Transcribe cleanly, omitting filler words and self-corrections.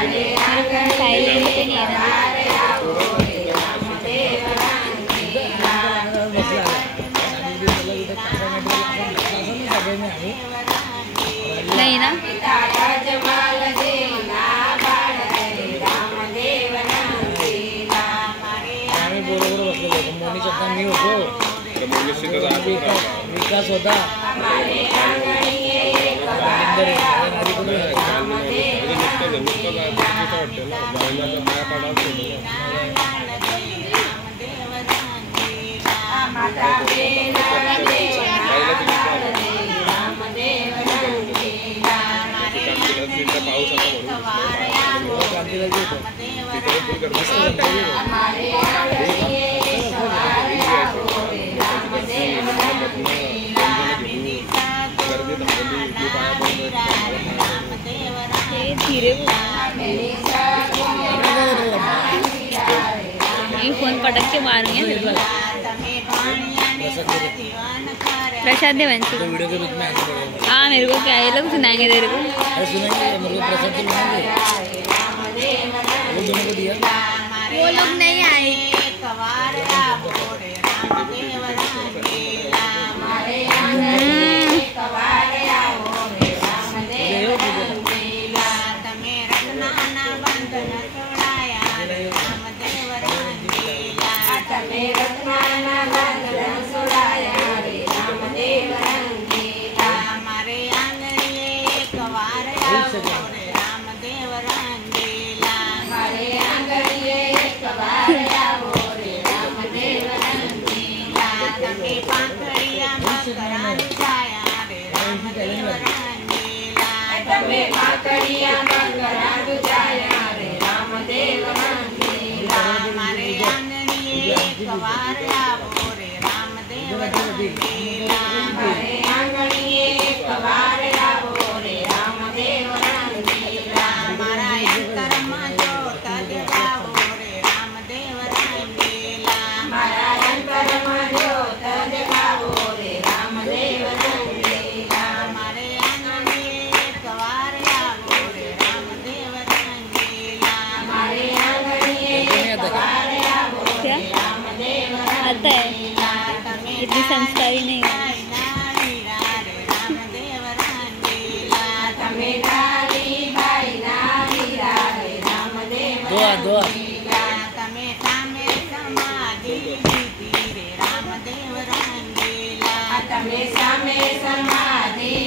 Silent पे नहीं है ना। नहीं ना विकास होता धीरे फोन पटक के मारूंगे। प्रसाद देवंशी वीडियो के बीच में आगे बढ़ेंगे। हाँ मेरे को क्या ये लोग सुनाएंगे तेरे को। सुनेंगे मेरे को प्रसाद तो मिलेंगे। वो दोनों को दिया वो लोग नहीं आए। आता है इतनी संस्कारी नहीं है। दुआ दुआ समाधि